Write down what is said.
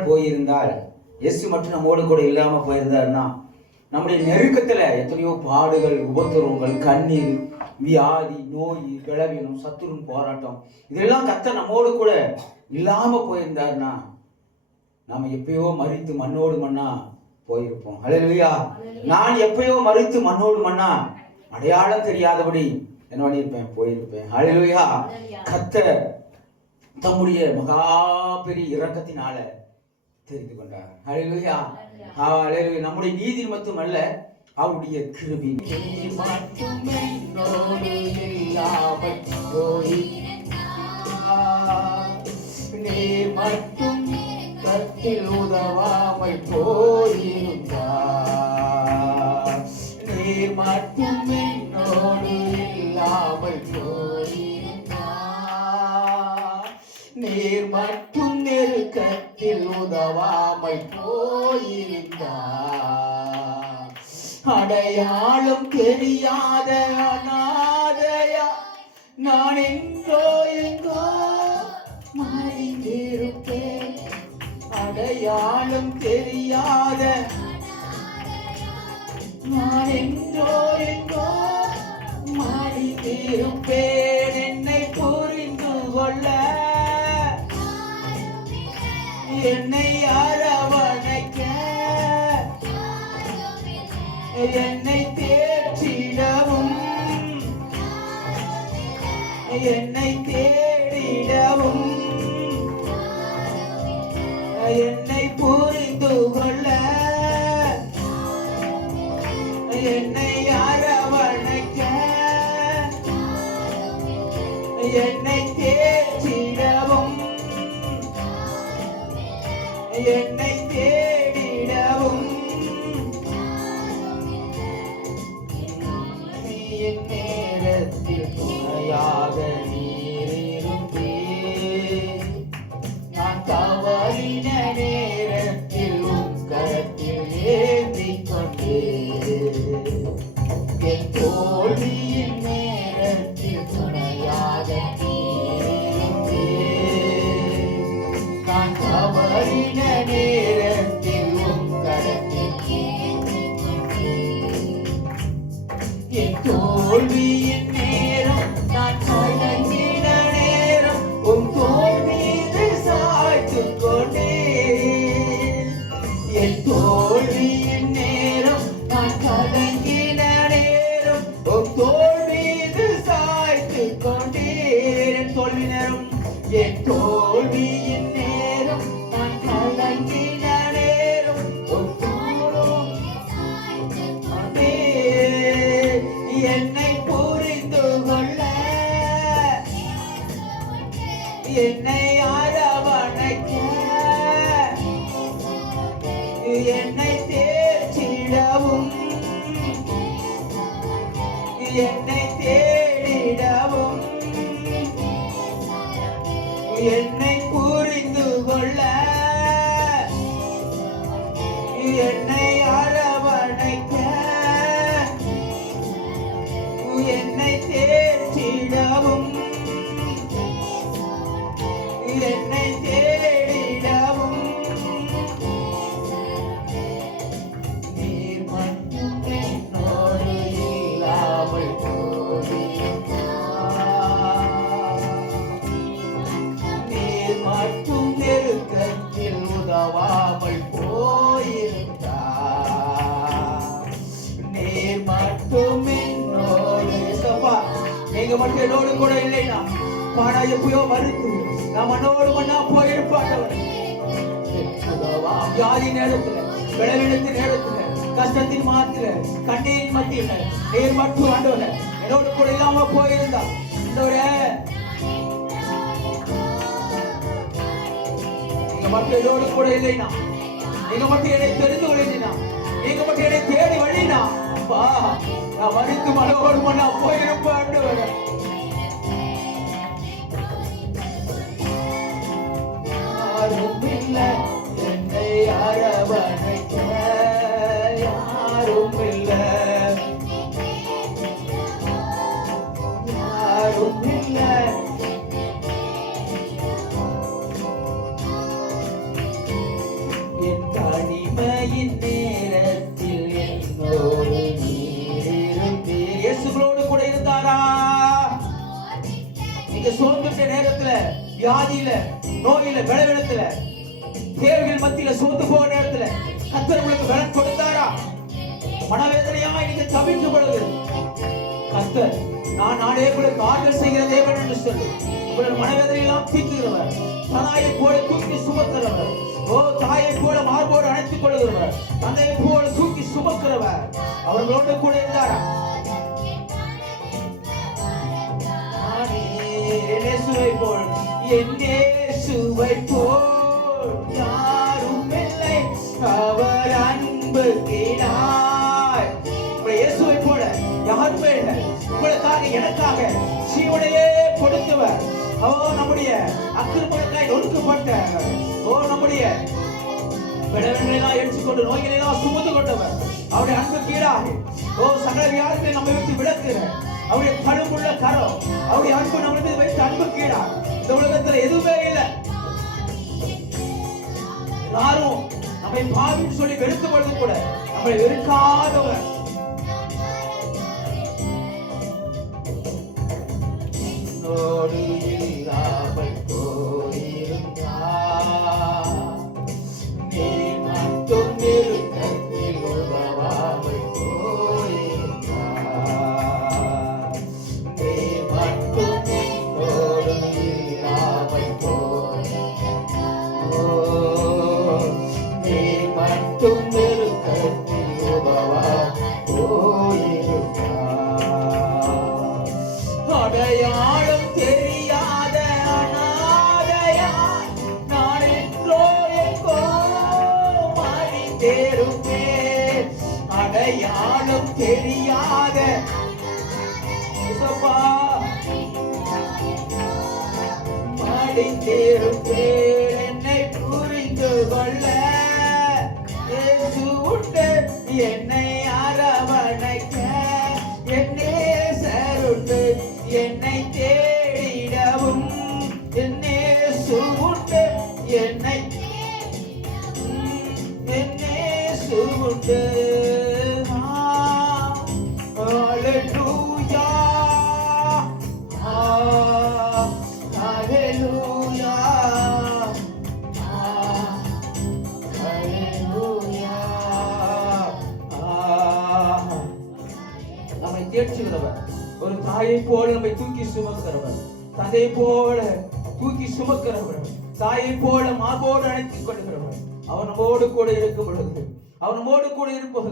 இல்லாமல் போயிருந்தால், இயேசு மட்டும் நம்மோடு கூட இல்லாமல் போயிருந்தாருன்னா, நம்முடைய நெருக்கத்தில் எத்தனையோ பாடுகள், உபத்திரவங்கள், கண்ணீர், வியாதி, நோய், பலவீனம், சத்துருவின் போராட்டம், இதெல்லாம் கர்த்தர் நம்மோடு கூட இல்லாமல் போயிருந்தாருன்னா நாம எப்பயோ மரித்து மண்ணோடு மண்ணா போயிருப்போம். ஹல்லேலூயா. நான் எப்பயோ மரித்து மண்ணோடு மண்ணா அடையாளம் தெரியாதபடி என்ன பண்ணியிருப்பேன், போயிருப்பேன். ஹல்லேலூயா. கர்த்தர் தம்முடைய மகா பெரிய இரக்கத்தினால தெரிந்து கொண்டார். ஹல்லேலூயா. ஹல்லேலூயா. நம்முடைய நீதி மட்டும் அல்ல, அவருடைய கிருபை. மட்டும் கத்தில் உதவாமல் போயிருந்தார், நீர் மட்டும் என்னோடு இல்லாமல் போயிருந்தார், நீர் மட்டும் நெருக்கத்தில் உதவாமல் போயிருந்தார், அடையாளம் தெரியாத அநாதையா நான் எங்கோ எங்கோ மறைந்திருப்பேன், அடையாளம் தெரியாத நான் எங்கோ எங்கோ மறைந்திருப்பேன், என்னை புரிந்து கொள்ள என்னை அரவணைக்க என்னை தேற்றிடவும் என்னை தேடிடவும் என்னை புரிந்து கொள்ள என்னை அரவணைக்க என்னை தேற்றிடவும் என்னை தேடிடவும் நீ என் நேரத்தில் துணையாக நீரிருந்தே, நான் தவறின நேரத்தில் உன் கரத்தில் ஏந்திக் கொண்டே, என் தோல்வியின் நேரத்தில் துணையாக நீரிருந்தே, நான் தவறின நேரத்தில் உன் கரத்தில் ஏந்திக் கொண்டே, என் தோல்வியின் நேரம் நான் கலங்கின நேரம் உன் தோள் மீது சாய்த்து கொண்டேன், என் தோல்வியின் நேரம் நான் கலங்கின நேரம் உன் தோள் மீது சாய்த்து கொண்டேன், என் தோல்வி நேரம் என் தோல்வியின் நேரம் நான் கலங்கின நேரம் உன் தோள் சாய்த்து கொண்டேன், என்னை புரிந்து கொள்ள என்னை அரவணைக்க என்னை தேற்றிடவும் என்னை தேடிடவும் என்னை புரிந்து கொள்ள என்னை அரவணைக்க என்னை தேற்றிடவும் என்னை தேடிடவும் நீர் மட்டும் என்னோடு இல்லாமல் போயிருந்தார், நீர் மட்டும் நெருக்கத்தில் உதவாமல் போயிருந்தார், நீர் மட்டும் என்னோடு. நீங்க மட்டும் என்னோடு கூட இல்லைனா பாடா எப்பயோ மறுத்து நான் மண்ணோடு மண்ணா போயிருப்பாட்டவர். வியாதி நேரத்துல, விளைவிடத்தின் நேரத்துல, கஷ்டத்தின் மாத்திர, கண்ணீரின் மத்தியில நீர் மட்டும் ஆண்டவரே என்னோடு கூட இல்லாம போயிருந்தா, நீங்க மட்டும் என்னோடு கூட இல்லைனா, நீங்க மட்டும் என்னை தெரிந்து கொள்ளினா, நீங்க மட்டும் என்னை தேடி வழினா, நான் மறித்து மனோடு மண்ணா போயிருப்பேன் ஆண்டவரே. யாரும் இல்லை என்னை அரவணைக்க, யாரும் இல்லை, யாரும் இல்லை, தனிமையின் நேரத்தில் என்னோடு நீர் இருந்தீர். இயேசுவோடு கூட இருந்தாரா? நீங்க சோர்ந்துட்ட நேரத்துல, வியாதியில, நோயில, பலவீனத்துல, தேவைகள் மத்தியில சோர்ந்து போற நேரத்துல கர்த்தர் உங்களுக்கு பலன் கொடுத்தாரா? மனவேதனையா நீங்க தவிக்கும் பொழுது கர்த்தர் நானே உங்களுக்கு ஆறுதல் செய்கிற தேவன் என்று சொல்லி உங்களோட மனவேதனை எல்லாம் தீர்க்கிறவர், தாயை போல தூக்கி சுமக்கிறவர், தாயை போல மார்போடு அணைத்துக் கொள்கிறவர், தந்தையை போல தூக்கி சுமக்கிறவர் அவர்களோடு கூட இருந்தாரா? இயேசுவை போல் இயேசுவை போல் யாரும் இல்லை, அவர் அன்பு கீழாய். இயேசுவை போல யாருமே இல்லை. உங்களுக்காக எனக்காக ஜீவனையே கொடுத்தவர். நம்முடைய அக்கிரமங்களுக்காய் ஒடுக்கப்பட்ட, நம்முடைய விடவெல்லாம் எடுத்துக்கொண்டு நோய்களெல்லாம் சுமந்து கொண்டவர். அவருடைய அன்பு கீழாக சகல வியாதிகளை நம்ம விட்டு விளக்குற அவருடைய கழுவுள்ள கரம், அவருடைய அன்பு நம்மளுக்கு வைத்து அன்பு கீழா. இந்த உலகத்துல எதுவுமே இல்லை. யாரும் நம்மை பாவின்னு சொல்லி வெறுக்கும் பொழுது கூட நம்மளை வெறுக்காதவர். என்னோடு இல்லாமல் போயிருந்தார், நீ மட்டும் நெருக்கத்தில் உதவாமல் போயிருந்தார், நீ மட்டும் என்னோடு இல்லாமல் போயிருந்தார், நீ மட்டும் நெருக்கத்தில் உதவாமல் போயிருந்தார். அடையாளம் தெரியாத அனாதையா நான் என்றோ எங்கோ மறித்தேருமே, அடையாளம் தெரியாத மறித்தேருமே, என்னை புரிந்து கொள்ள இயேசு உண்டு, என்னை அரவணைக்க என்னே சருண்டு, என்னை தேடிடவும் என்னே சுவுண்டு, என்னை சுவுண்டு. ஹalleluya ஹalleluya ஹalleluya. நம்மை தேற்றுகிறவர், ஒரு தாயை போல நம்மை தூக்கி சுமக்கிறவர், தந்தை போல தூக்கி சுமக்கிறவர், தாயை போல மார்போடு அணைத்துக் கொள்கிறவர். அவனோடு கூட இருக்கும் பொழுது, அவனோடு கூட இருப்பது